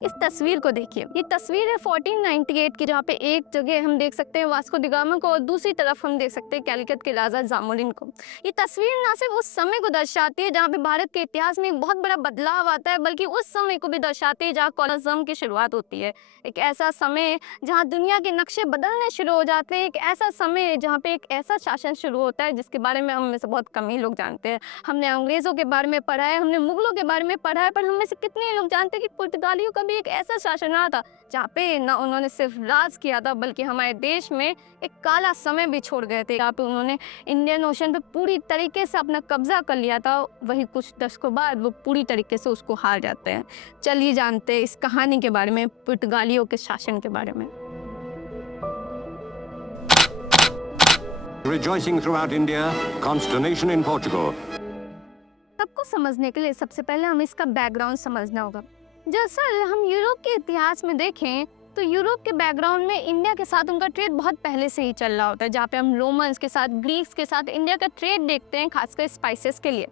इस तस्वीर को देखिए, ये तस्वीर है 1498 की, जहाँ पे एक जगह हम देख सकते हैं वास्को डी गामा को और दूसरी तरफ हम देख सकते हैं कैलिकट के राजा जामोरिन को। ये तस्वीर ना सिर्फ उस समय को दर्शाती है जहाँ पे भारत के इतिहास में एक बहुत बड़ा बदलाव आता है, बल्कि उस समय को भी दर्शाती है जहाँ कॉलोनिज्म की शुरुआत होती है। एक ऐसा समय जहाँ दुनिया के नक्शे बदलने शुरू हो जाते हैं, एक ऐसा समय जहाँ पे एक ऐसा शासन शुरू होता है जिसके बारे में हम में से बहुत कम ही लोग जानते हैं। हमने अंग्रेज़ों के बारे में पढ़ा है, हमने मुगलों के बारे में पढ़ा है, पर हम में से कितने लोग जानते हैं कि पुर्तगालियों का भी एक ऐसा शासन रहा था जहाँ पे ना उन्होंने सिर्फ राज किया था, बल्कि हमारे देश में एक काला समय भी छोड़ गए थे। जहाँ पे उन्होंने इंडियन ओशन पे पूरी तरीके से अपना कब्जा कर लिया था, वही कुछ दशकों बाद वो पूरी तरीके से उसको हार जाते हैं। चलिए जानते हैं इस कहानी के बारे में, पुर्तगालियों के शासन के बारे में। Rejoicing throughout India, consternation in Portugal. सबको समझने के लिए सबसे पहले हमें इसका बैकग्राउंड समझना होगा। दरअसल हम यूरोप के इतिहास में देखें तो यूरोप के बैकग्राउंड में इंडिया के साथ उनका ट्रेड बहुत पहले से ही चल रहा होता है, जहाँ पे हम रोमन्स के साथ, ग्रीक्स के साथ इंडिया का ट्रेड देखते हैं, खासकर स्पाइसेस के लिए।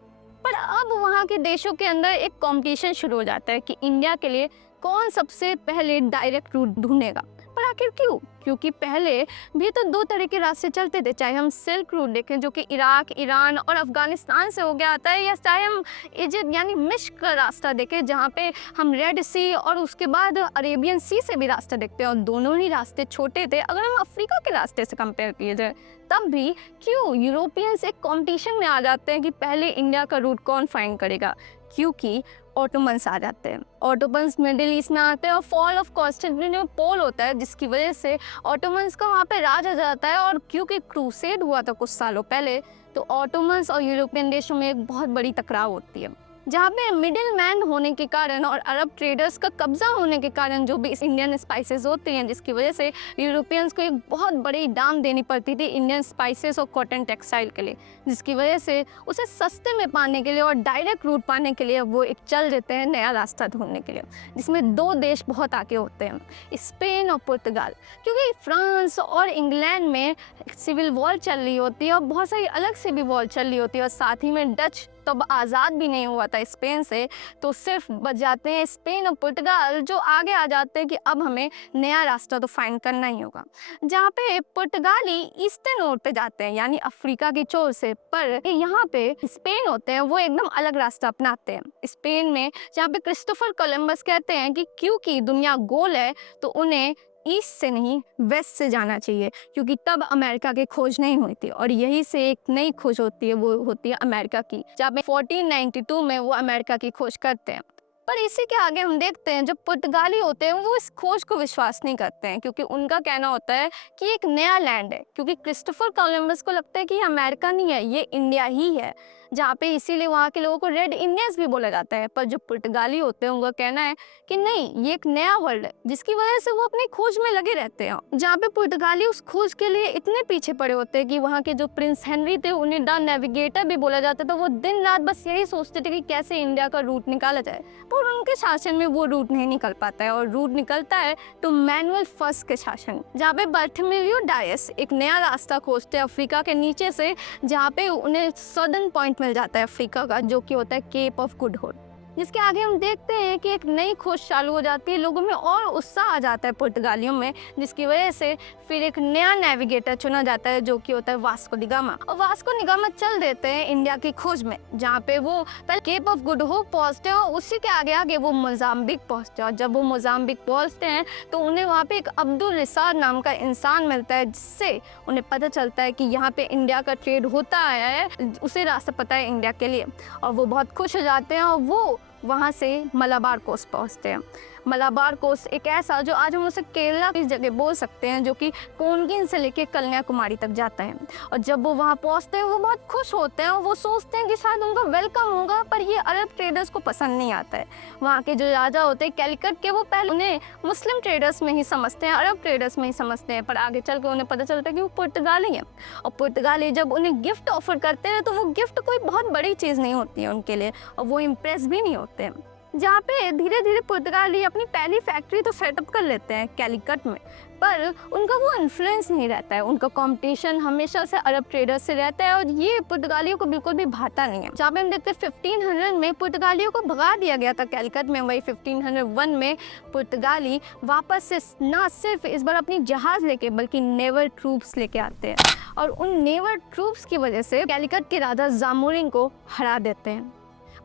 पर अब वहाँ के देशों के अंदर एक कंपटीशन शुरू हो जाता है कि इंडिया के लिए कौन सबसे पहले डायरेक्ट रूट ढूंढेगा। पर आखिर क्यों? क्योंकि पहले भी तो दो तरह के रास्ते चलते थे, चाहे हम सिल्क रूट देखें जो कि इराक, ईरान और अफगानिस्तान से हो गया आता है, या चाहे हम इजिप्ट यानी मिस्र का रास्ता देखें जहाँ पे हम रेड सी और उसके बाद अरेबियन सी से भी रास्ता देखते हैं, और दोनों ही रास्ते छोटे थे अगर हम अफ्रीका के रास्ते से कंपेयर किए जाए। तब भी क्यों यूरोपियंस एक कॉम्पिटिशन में आ जाते हैं कि पहले इंडिया का रूट कौन फाइंड करेगा? क्योंकि ऑटोमन्स आ जाते हैं। ऑटोमन्स मिडिल ईस्ट में आते हैं और फॉल ऑफ कॉन्स्टेंटिनोपल होता है, जिसकी वजह से ऑटोमन्स का वहाँ पे राज आ जाता है। और क्योंकि क्रूसेड हुआ था कुछ सालों पहले, तो ऑटोमन्स और यूरोपियन देशों में एक बहुत बड़ी टकराव होती है, जहाँ पे मिडिल मैन होने के कारण और अरब ट्रेडर्स का कब्जा होने के कारण जो भी इंडियन स्पाइसेस होते हैं, जिसकी वजह से यूरोपियंस को एक बहुत बड़ी दाम देनी पड़ती थी इंडियन स्पाइसेस और कॉटन टेक्सटाइल के लिए, जिसकी वजह से उसे सस्ते में पाने के लिए और डायरेक्ट रूट पाने के लिए वो एक चल देते हैं नया रास्ता ढूंढने के लिए, जिसमें दो देश बहुत आगे होते हैं, स्पेन और पुर्तगाल। क्योंकि फ्रांस और इंग्लैंड में सिविल वॉर चल रही होती है और बहुत सारी अलग से भी वॉर चल रही होती है, और साथ ही में डच तब आज़ाद भी नहीं हुआ था स्पेन से, तो सिर्फ बच जाते हैं स्पेन और पुर्तगाल, जो आगे आ जाते हैं कि अब हमें नया रास्ता तो फाइंड करना ही होगा। जहाँ पे पुर्तगाली ईस्टर्न ओर पे जाते हैं यानी अफ्रीका की छोर से, पर यहाँ पे स्पेन होते हैं वो एकदम अलग रास्ता अपनाते हैं। स्पेन में जहाँ पे क्रिस्टोफर कोलंबस कहते हैं कि क्योंकि दुनिया गोल है तो उन्हें ईस्ट से नहीं वेस्ट से जाना चाहिए, क्योंकि तब अमेरिका की खोज नहीं हुई थी, और यही से एक नई खोज होती है, वो होती है अमेरिका की, जब 1492 में वो अमेरिका की खोज करते हैं। पर इसी के आगे हम देखते हैं जब पुर्तगाली होते हैं वो इस खोज को विश्वास नहीं करते हैं, क्योंकि उनका कहना होता है कि एक नया लैंड है, क्योंकि क्रिस्टोफर कोलंबस को लगता है कि ये अमेरिका नहीं है, ये इंडिया ही है, जहाँ पे इसीलिए वहाँ के लोगों को रेड इंडियंस भी बोला जाता है। पर जो पुर्तगाली होते हैं उनका कहना है कि नहीं, ये एक नया वर्ल्ड है, जिसकी वजह से वो अपनी खोज में लगे रहते हैं। जहाँ पे पुर्तगाली उस खोज के लिए इतने पीछे पड़े होते हैं कि वहाँ के जो प्रिंस हेनरी थे, उन्हें द नेविगेटर भी बोला जाता था, वो दिन रात बस यही सोचते थे कि कैसे इंडिया का रूट निकाला जाए, पर उनके शासन में वो रूट नहीं निकल पाता है। और रूट निकलता है तो मैनुअल फर्स्ट के शासन, जहाँ पे बार्थोलोमेव डायस एक नया रास्ता खोजते हैं अफ्रीका के नीचे से, जहाँ पे उन्हें सदर्न पॉइंट मिल जाता है अफ्रीका का, जो कि होता है केप ऑफ गुड होप। जिसके आगे हम देखते हैं कि एक नई खोज चालू हो जाती है, लोगों में और उत्साह आ जाता है पुर्तगालियों में, जिसकी वजह से फिर एक नया नेविगेटर चुना जाता है, जो कि होता है वास्को डी गामा। और वास्को डी गामा चल देते हैं इंडिया की खोज में, जहाँ पे वो पहले केप ऑफ गुड होप पहुँचते हैं और उसी के आगे आगे वो मोजाम्बिक पहुँचते हैं। और जब वो मोजाम्बिक पहुँचते हैं तो उन्हें वहाँ पे एक अब्दुल रिसार नाम का इंसान मिलता है, जिससे उन्हें पता चलता है कि यहाँ पे इंडिया का ट्रेड होता आया है, उसे रास्ता पता है इंडिया के लिए, और वो बहुत खुश हो जाते हैं और वो वहाँ से मलाबार कोस्ट पहुँचते हैं। मलाबार कोस्ट एक ऐसा, जो आज हम उसे केरला की जगह बोल सकते हैं, जो कि कोंगीन से लेके कन्याकुमारी तक जाता है। और जब वो वहाँ पहुँचते हैं वो बहुत खुश होते हैं और वो सोचते हैं कि शायद उनका वेलकम होगा, पर ये अरब ट्रेडर्स को पसंद नहीं आता है। वहाँ के जो राजा होते हैं कैलिकट के, वो पहले उन्हें मुस्लिम ट्रेडर्स में ही समझते हैं, अरब ट्रेडर्स में ही समझते हैं, पर आगे चल के उन्हें पता चलता है कि वो पुर्तगाली हैं। और पुर्तगाली जब उन्हें गिफ्ट ऑफर करते हैं तो वो गिफ्ट कोई बहुत बड़ी चीज़ नहीं होती है उनके लिए, और वो इम्प्रेस भी नहीं होते हैं। जहाँ पे धीरे धीरे पुर्तगाली अपनी पहली फैक्ट्री तो सेटअप कर लेते हैं कैलिकट में, पर उनका वो इन्फ्लुएंस नहीं रहता है। उनका कंपटीशन हमेशा से अरब ट्रेडर्स से रहता है और ये पुर्तगालियों को बिल्कुल भी भाता नहीं है। जहाँ पे हम देखते हैं 1500 में पुर्तगालियों को भगा दिया गया था कैलिकट में, वही 1501 में पुर्तगाली वापस से ना सिर्फ इस बार अपनी जहाज़ लेके बल्कि नेवल ट्रूप्स लेके आते हैं और उन नेवल ट्रूप्स की वजह से कैलिकट के राजा जामोरिन को हरा देते हैं।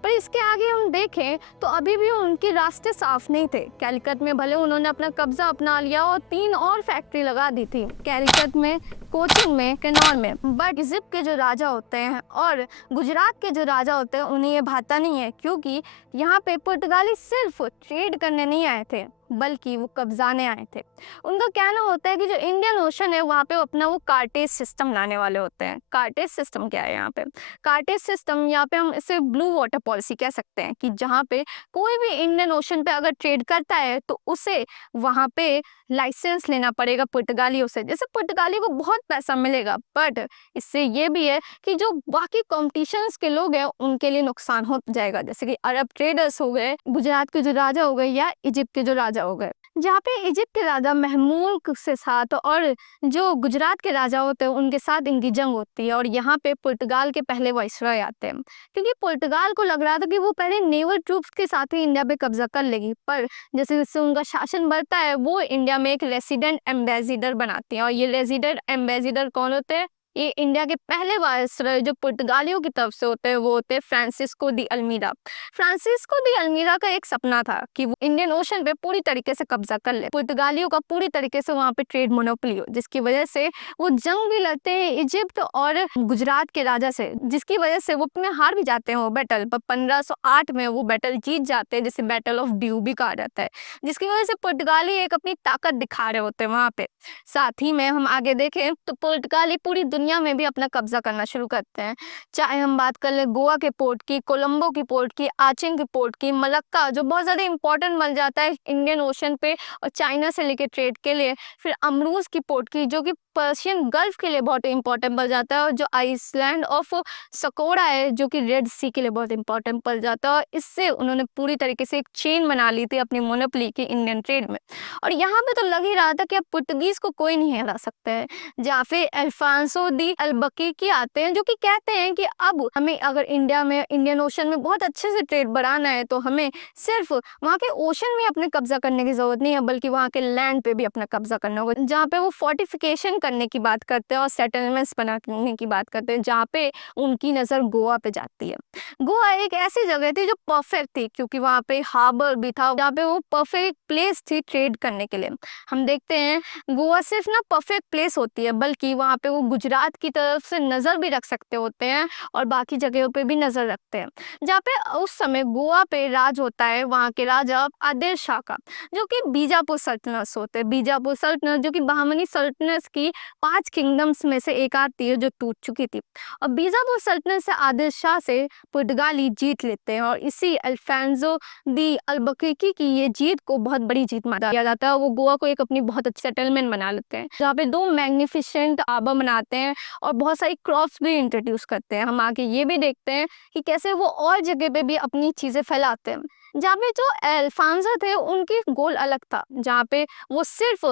पर इसके आगे हम देखें तो अभी भी उनके रास्ते साफ नहीं थे। कैलिकट में भले उन्होंने अपना कब्जा अपना लिया और 3 और फैक्ट्री लगा दी थी, कैलिकट में, कोचिन में, किन्नौर में, बट इजिप्ट के जो राजा होते हैं और गुजरात के जो राजा होते हैं उन्हें ये भाता नहीं है, क्योंकि यहाँ पे पुर्तगाली सिर्फ ट्रेड करने नहीं आए थे बल्कि वो कब्जाने आए थे। उनका कहना होता है कि जो इंडियन ओशन है वहाँ पे अपना वो कार्टेज सिस्टम लाने वाले होते हैं। कार्टेज सिस्टम क्या है यहाँ पे? कार्टेज सिस्टम यहाँ पे हम इसे ब्लू वाटर पॉलिसी कह सकते हैं कि जहाँ पे कोई भी इंडियन ओशन पे अगर ट्रेड करता है तो उसे वहाँ पे लाइसेंस लेना पड़ेगा पुर्तगालियों से। जैसे पुर्तगाली को बहुत पैसा मिलेगा, बट इससे ये भी है कि जो बाकी कॉम्पिटिशन्स के लोग हैं उनके लिए नुकसान हो जाएगा, जैसे कि अरब ट्रेडर्स हो गए, गुजरात के जो राजा हो गए या इजिप्ट के जो राजा हो गए। जहाँ पे इजिप्ट के राजा महमूद के साथ और जो गुजरात के राजा होते हैं उनके साथ इनकी जंग होती है और यहाँ पे पुर्तगाल के पहले वाइसरॉय आते हैं, क्योंकि पुर्तगाल को लग रहा था कि वो पहले नेवल ट्रूप्स के साथ ही इंडिया पे कब्जा कर लेगी, पर जैसे जैसे उनका शासन बढ़ता है वो इंडिया में एक रेसिडेंट एम्बेसडर बनाती हैं। और ये रेसिडेंट एम्बेसडर कौन होते हैं? ये इंडिया के पहले वायसरॉय जो पुर्तगालियों की तरफ से होते हैं वो होते हैं फ्रांसिस्को दी अल्मीरा। फ्रांसिस्को दी अल्मीरा का एक सपना था कि वो इंडियन ओशन पे पूरी तरीके से कब्जा कर ले, पुर्तगालियों का पूरी तरीके से वहाँ पे ट्रेड मोनोपोली हो, जिसकी वजह से वो जंग भी लड़ते हैं इजिप्ट और गुजरात के राजा से, जिसकी वजह से वो में हार भी जाते हैं वो बैटल, पर 1508 में वो बैटल जीत जाते हैं, जिसे बैटल ऑफ ड्यू भी कहा जाता है, जिसकी वजह से पुर्तगाली एक अपनी ताकत दिखा रहे होते हैं वहाँ पे। साथ ही में हम आगे देखें तो पुर्तगाली पूरी दुनिया में भी अपना कब्जा करना शुरू करते हैं, चाहे हम बात कर ले गोवा के पोर्ट की, कोलंबो की पोर्ट की, आचिन की पोर्ट की, मलक्का जो बहुत ज़्यादा इंपॉर्टेंट बन जाता है इंडियन ओशन पे और चाइना से लेके ट्रेड के लिए, फिर अमरूज की पोर्ट की जो कि पर्शियन गल्फ के लिए बहुत इंपॉर्टेंट बन जाता है, और जो आइसलैंड ऑफ सकोरा है जो कि रेड सी के लिए बहुत इंपॉर्टेंट पड़ जाता है। और इससे उन्होंने पूरी तरीके से एक चेन बना ली थी अपनी मोनोपोली की इंडियन ट्रेड में, और यहाँ पे तो लग ही रहा था कि अब पुर्तगीज को कोई नहीं हरा सकता है। जहाँ पे अल्फांसो दी अल्बकीकी आते हैं जो कि कहते हैं कि अब हमें अगर इंडिया में इंडियन ओशन में बहुत अच्छे से ट्रेड बढ़ाना है तो हमें सिर्फ वहाँ के ओशन में अपने कब्जा करने की जरूरत नहीं है बल्कि वहाँ के लैंड पे भी अपना कब्जा करना होगा। जहाँ पे वो फोर्टिफिकेशन करने की बात करते हैं और सेटलमेंट्स बनाने की बात करते हैं, जहाँ पे उनकी नज़र गोवा पे जाती है। गोवा एक ऐसी जगह थी जो परफेक्ट थी, क्योंकि वहाँ पे हार्बर भी था, जहाँ पे वो परफेक्ट प्लेस थी ट्रेड करने के लिए। हम देखते हैं गोवा सिर्फ ना परफेक्ट प्लेस होती है बल्कि वहाँ पे वो गुजरात की तरफ से नज़र भी रख सकते होते हैं और बाकी जगहों पे भी नज़र रखते हैं। जहाँ पे उस समय गोवा पे राज होता है वहाँ के राजा आदिल शाह का, जो कि बीजापुर सल्तनत होते हैं। बीजापुर सल्तनत जो कि बहमनी सल्तनत की 5 किंगडम्स में से एक आती है जो टूट चुकी थी, और बीजापुर सल्तनत से आदिल शाह से पुर्तगाली जीत लेते हैं और इसी अल्फांसो दी अल्बकीकी की ये जीत को बहुत बड़ी जीत माना जाता है। वो गोवा को एक अपनी बहुत अच्छी सेटलमेंट बना लेते हैं, जहाँ पे 2 मैग्निफिसेंट हार्बर बनाते हैं और बहुत सारी क्रॉप्स भी इंट्रोड्यूस करते हैं। हम आगे ये भी देखते हैं कि कैसे वो और जगह पे भी अपनी चीज़ें फैलाते हैं। जहाँ पे जो अल्फांसो थे उनकी गोल अलग था, जहाँ पे वो सिर्फ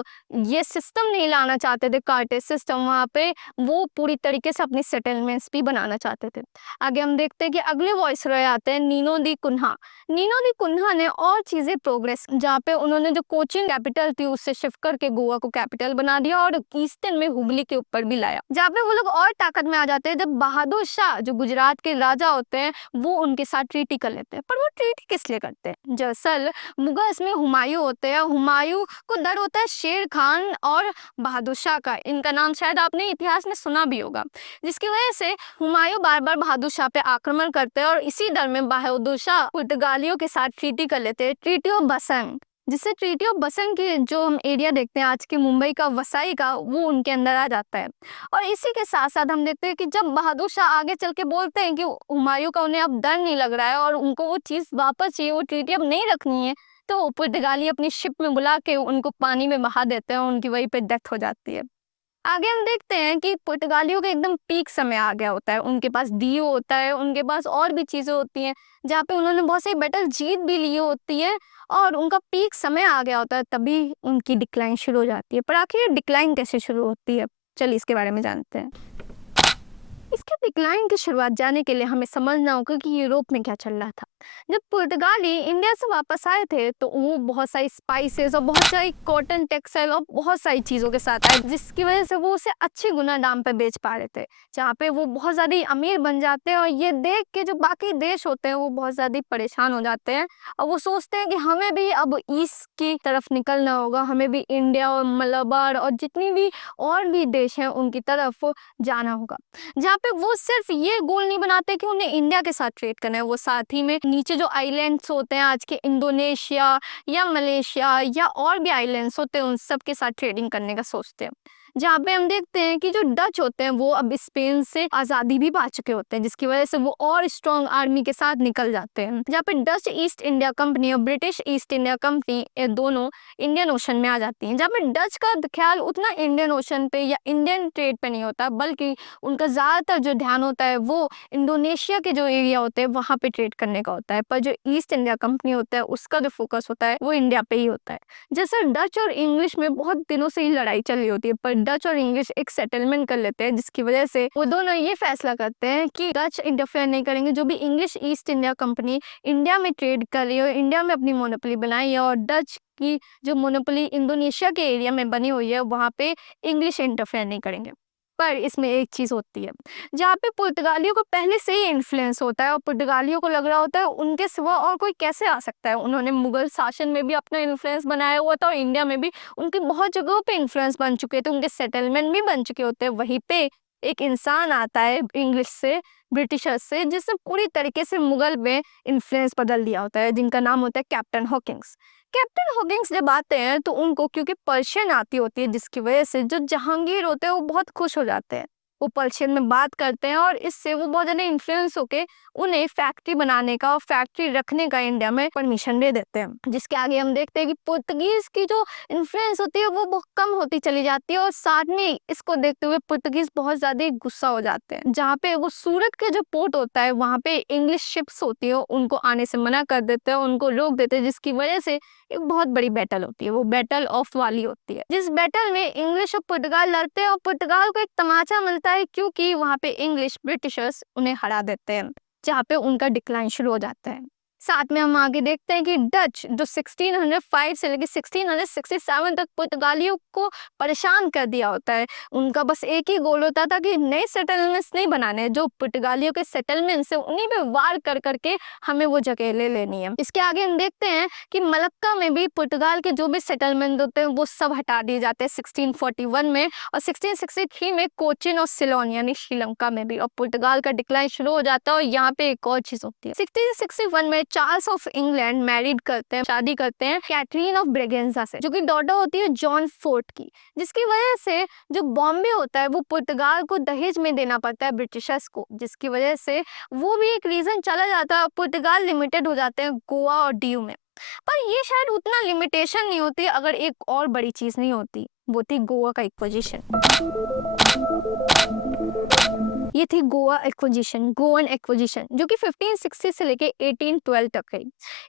ये सिस्टम नहीं लाना चाहते थे कार्टेज सिस्टम, वहाँ पे वो पूरी तरीके से अपनी सेटलमेंट्स भी बनाना चाहते थे। आगे हम देखते हैं कि अगले वॉइसरॉय आते हैं नीनो दी कुन्हा। नीनो दी कुन्हा ने और चीज़ें प्रोग्रेस, जहाँ पे उन्होंने जो कोचिन कैपिटल थी उससे शिफ्ट करके गोवा को कैपिटल बना दिया और ईस्टर्न में हुगली के ऊपर भी लाया, जहाँ पे वो लोग और ताकत में आ जाते हैं जब बहादुर शाह जो गुजरात के राजा होते हैं वो उनके साथ ट्रीटी कर लेते हैं। पर वो ट्रीटी किस लिए करते हैं? दरअसल मुगल्स में हुमायूं होते हैं, हुमायूं को डर होता है शेर खान और बहादुर शाह का, इनका नाम शायद आपने इतिहास में सुना भी होगा, जिसकी वजह से हुमायूं बार बार बहादुर शाह पे आक्रमण करते हैं और इसी डर में बहादुर शाह पुर्तगालियों के साथ ट्रीटी कर लेते हैं, ट्रीटी ऑफ बसंत, जिससे ट्रीटी ऑफ बसंत की जो हम एरिया देखते हैं आज के मुंबई का, वसाई का, वो उनके अंदर आ जाता है। और इसी के साथ साथ हम देखते हैं कि जब बहादुर शाह आगे चल के बोलते हैं कि हुमायूं का उन्हें अब डर नहीं लग रहा है और उनको वो चीज़ वापस चाहिए, वो ट्रीटी अब नहीं रखनी है, तो पुर्तगाली अपनी शिप में बुला के उनको पानी में बहा देते हैं और उनकी वहीं पे डेथ हो जाती है। आगे हम देखते हैं कि पुर्तगालियों का एकदम पीक समय आ गया होता है। उनके पास डीओ होता है, उनके पास और भी चीज़ें होती हैं, जहाँ पे उन्होंने बहुत सारी बैटल जीत भी ली होती है और उनका पीक समय आ गया होता है, तभी उनकी डिक्लाइन शुरू हो जाती है। पर आखिर ये डिक्लाइन कैसे शुरू होती है? चलिए इसके बारे में जानते हैं। इसके डिक्लाइन की शुरुआत जानने के लिए हमें समझना होगा कि यूरोप में क्या चल रहा था। जब पुर्तगाली इंडिया से वापस आए थे तो वो बहुत सारी स्पाइसेस और बहुत सारी कॉटन टेक्सटाइल और बहुत सारी चीज़ों के साथ आए, जिसकी वजह से वो उसे अच्छी गुना दाम पे बेच पा रहे थे, जहाँ पे वो बहुत ज़्यादा अमीर बन जाते हैं। और ये देख के जो बाकी देश होते हैं वो बहुत ज़्यादा परेशान हो जाते हैं और वो सोचते हैं कि हमें भी अब ईस्ट की तरफ निकलना होगा, हमें भी इंडिया और मलाबार और जितनी भी और भी देश हैं उनकी तरफ जाना होगा। जहाँ पे वो सिर्फ ये गोल नहीं बनाते कि उन्हें इंडिया के साथ ट्रेड करना है, वो साथ ही में नीचे जो आइलैंड्स होते हैं आज के इंडोनेशिया या मलेशिया या और भी आइलैंड्स होते हैं उन सब के साथ ट्रेडिंग करने का सोचते हैं। जहाँ पे हम देखते हैं कि जो डच होते हैं वो अब स्पेन से आज़ादी भी पा चुके होते हैं, जिसकी वजह से वो और स्ट्रॉन्ग आर्मी के साथ निकल जाते हैं। जहाँ पे डच ईस्ट इंडिया कंपनी और ब्रिटिश ईस्ट इंडिया कंपनी ये दोनों इंडियन ओशन में आ जाती हैं। जहाँ पे डच का ख्याल उतना इंडियन ओशन पे या इंडियन ट्रेड पे नहीं होता, बल्कि उनका ज़्यादातर जो ध्यान होता है वो इंडोनेशिया के जो एरिया होते हैं वहाँ पे ट्रेड करने का होता है। पर जो ईस्ट इंडिया कंपनी होता है उसका जो फोकस होता है वो इंडिया पे ही होता है। जैसे डच और इंग्लिश में बहुत दिनों से ही लड़ाई चल रही होती है, पर डच और इंग्लिश एक सेटलमेंट कर लेते हैं, जिसकी वजह से वो दोनों ये फैसला करते हैं कि डच इंटरफेयर नहीं करेंगे। जो भी English east India company India में ट्रेड कर रही है, इंडिया में अपनी मोनोपोली बनाई है, और डच की जो मोनोपोली इंडोनेशिया के एरिया में बनी हुई है वहाँ पे इंग्लिश इंटरफेयर नहीं करेंगे। पर इसमें एक चीज़ होती है, जहाँ पे पुर्तगालियों को पहले से ही इन्फ्लुएंस होता है और पुर्तगालियों को लग रहा होता है उनके सिवा और कोई कैसे आ सकता है। उन्होंने मुगल शासन में भी अपना इन्फ्लुएंस बनाया हुआ था और इंडिया में भी उनकी बहुत जगहों पे इन्फ्लुएंस बन चुके थे, उनके सेटलमेंट भी बन चुके होते हैं। वहीं पे एक इंसान आता है इंग्लिश से, ब्रिटिशर्स से, जिसने पूरी तरीके से मुगल में इन्फ्लुएंस बदल दिया होता है, जिनका नाम होता है कैप्टन हॉकिंस। कैप्टन हॉकिंस जब आते हैं तो उनको क्योंकि पर्शियन आती होती है, जिसकी वजह से जो जहांगीर होते हैं वो बहुत खुश हो जाते हैं। वो पर्शियन में बात करते हैं और इससे वो बहुत ज़्यादा इन्फ्लुएंस होके उन्हें फैक्ट्री बनाने का और फैक्ट्री रखने का इंडिया में परमिशन दे देते हैं। जिसके आगे हम देखते हैं कि पुर्तगीज की जो इन्फ्लुएंस होती है वो बहुत कम होती चली जाती है और साथ में इसको देखते हुए पुर्तगीज बहुत ज़्यादा गुस्सा हो जाते हैं। जहाँ पे वो सूरत के जो पोर्ट होता है वहाँ पे इंग्लिश शिप्स होती है उनको आने से मना कर देते हैं, उनको रोक देते हैं, जिसकी वजह से एक बहुत बड़ी बैटल होती है, वो बैटल ऑफ वाली होती है। जिस बैटल में इंग्लिश और पुर्तगाल लड़ते हैं और पुर्तगाल को एक तमाचा मिलता है क्योंकि वहाँ पे इंग्लिश ब्रिटिशर्स उन्हें हरा देते हैं, जहाँ पे उनका डिक्लाइन शुरू हो जाता है। साथ में हम आगे देखते हैं कि डच जो 1605 से लेकर 1667 तक पुर्तगालियों को परेशान कर दिया होता है। उनका बस एक ही गोल होता था कि नए सेटलमेंट्स नहीं बनाने हैं, जो पुर्तगालियों के सेटलमेंट्स है उन्हीं पे वार कर करके हमें वो जगह ले लेनी है। इसके आगे हम देखते हैं कि मलक्का में भी पुर्तगाल के जो भी सेटलमेंट होते हैं वो सब हटा दिए जाते हैं 1641 में, और 1663 में कोचिन और सिलोन यानी श्रीलंका में भी, और पुर्तगाल का डिक्लाइन शुरू हो जाता है। और यहाँ पे एक और चीज होती है, 1661 में चार्ल्स ऑफ इंग्लैंड मैरिड करते हैं, शादी करते हैं कैथरीन ऑफ ब्रेगेंजा से, जो कि डॉटर होती है जॉन फोर्ट की, जिसकी वजह से जो बॉम्बे होता है वो पुर्तगाल को दहेज में देना पड़ता है ब्रिटिशर्स को, जिसकी वजह से वो भी एक रीजन चला जाता है। पुर्तगाल लिमिटेड हो जाते हैं गोवा और डीयू में। पर ये शायद उतना लिमिटेशन नहीं होती अगर एक और बड़ी चीज नहीं होती, वो थी गोवा का एक्विजिशन। ये थी गोवा एक्विजिशन, गोवन एक्विजिशन, जो कि 1560 से लेके 1812 तक है।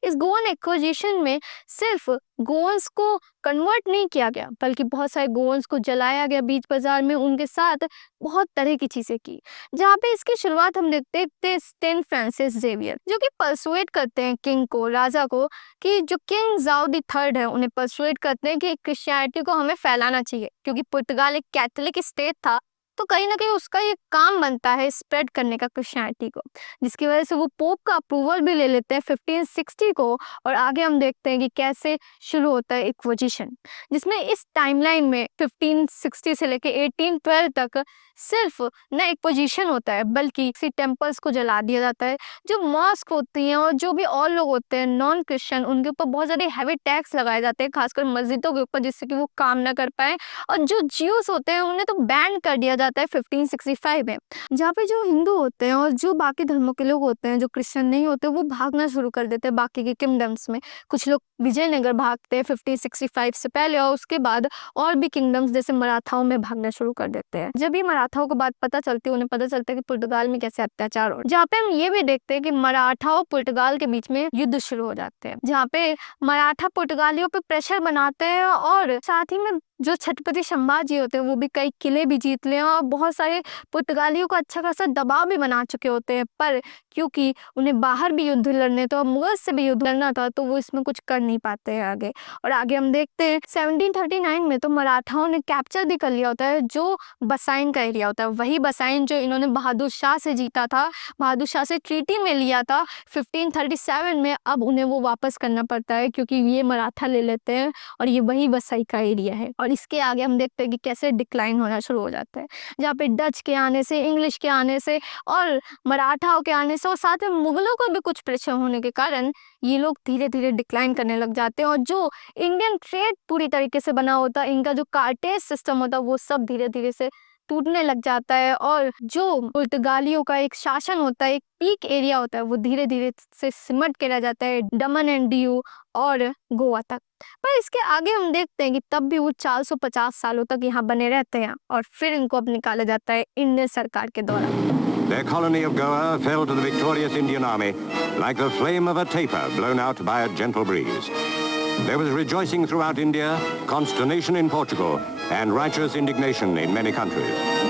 इस गोवन एक्विजिशन में सिर्फ गोवंस को कन्वर्ट नहीं किया गया, बल्कि बहुत सारे गोवंस को जलाया गया बीच बाजार में, उनके साथ बहुत तरह की चीजें की। जहाँ पे इसकी शुरुआत हम देखते थे सेंट फ्रांसिस जेवियर, जो कि परसुएट करते हैं किंग को, राजा को, कि जो किंग जाओ द थर्ड है उन्हें परसुएट करते हैं कि क्रिश्चियनिटी को हमें फैलाना चाहिए, क्योंकि पुर्तगाल एक कैथोलिक स्टेट था, तो कहीं ना कहीं उसका ये काम बनता है स्प्रेड करने का क्रिश्चियनिटी को, जिसकी वजह से वो पोप का अप्रूवल भी ले लेते हैं 1560 को। और आगे हम देखते हैं कि कैसे शुरू होता है एक्विजिशन, जिसमें इस टाइमलाइन में 1560 से लेके 1812 तक सिर्फ न एक्विजिशन होता है, बल्कि किसी टेम्पल्स को जला दिया जाता है। जो मॉस्क होती हैं और जो भी और लोग होते हैं नॉन क्रिश्चियन, उनके ऊपर बहुत ज़्यादा हैवी टैक्स लगाए जाते हैं, खासकर मस्जिदों के ऊपर, जिससे कि वो काम ना कर पाए। और जो ज्यूस होते हैं उन्हें तो बैन कर दिया जाता जाता है 1565 में, जहाँ पे जो हिंदू होते हैं और जो बाकी धर्मों के लोग होते हैं, जो क्रिश्चियन नहीं होते, वो भागना शुरू कर देते हैं बाकी के किंगडम्स में। कुछ लोग विजयनगर भागते हैं 1565 से पहले, और उसके बाद और भी किंगडम्स जैसे मराठाओं में भागना शुरू कर देते हैं। जब ये मराठाओं को बात पता चलती है, उन्हें पता चलता है कि पुर्तगाल में कैसे अत्याचार हो, जहाँ पे हम ये भी देखते हैं कि मराठा और पुर्तगाल के बीच में युद्ध शुरू हो जाते हैं, जहाँ पे मराठा पुर्तगालियों पे प्रेशर बनाते हैं, और साथ ही में जो छत्रपति संभाजी होते हैं वो भी कई किले भी जीत ले और बहुत सारे पुर्तगालियों को अच्छा खासा दबाव भी बना चुके होते हैं। पर क्योंकि उन्हें बाहर भी युद्ध लड़ने था और मुगल से भी युद्ध लड़ना था, तो वो इसमें कुछ कर नहीं पाते हैं आगे। और आगे हम देखते हैं 1739 में तो मराठाओं ने कैप्चर भी कर लिया होता है जो बसाइन का एरिया होता है, वही बसाइन जो इन्होंने बहादुर शाह से जीता था, बहादुर शाह से ट्रीटी में लिया था 1537 में। अब उन्हें वो वापस करना पड़ता है क्योंकि ये मराठा ले लेते हैं और ये वही बसाई का एरिया है। और इसके आगे हम देखते हैं कि कैसे डिक्लाइन होना शुरू हो जाता है, जहाँ पे डच के आने से, इंग्लिश के आने से और मराठाओं के आने से और साथ में मुगलों को भी कुछ प्रेशर होने के कारण ये लोग धीरे धीरे डिक्लाइन करने लग जाते हैं। और जो इंडियन ट्रेड पूरी तरीके से बना होता है, इनका जो कार्टेज सिस्टम होता है, वो सब धीरे धीरे से टूटने लग जाता है। और जो पुर्तगालियों का एक शासन होता है, एक पीक एरिया होता है, वो धीरे धीरे से सिमट के रह जाता है दमन एंड दीव और गोवा तक। पर इसके आगे हम देखते हैं कि तब भी वो 450 सालों तक यहाँ बने रहते हैं और फिर इनको अब निकाला जाता है इंडियन सरकार के द्वारा। Their colony of Goa fell to the victorious Indian army like the flame of a taper blown out by a gentle breeze. There was rejoicing throughout India, consternation in Portugal, and righteous indignation in many countries.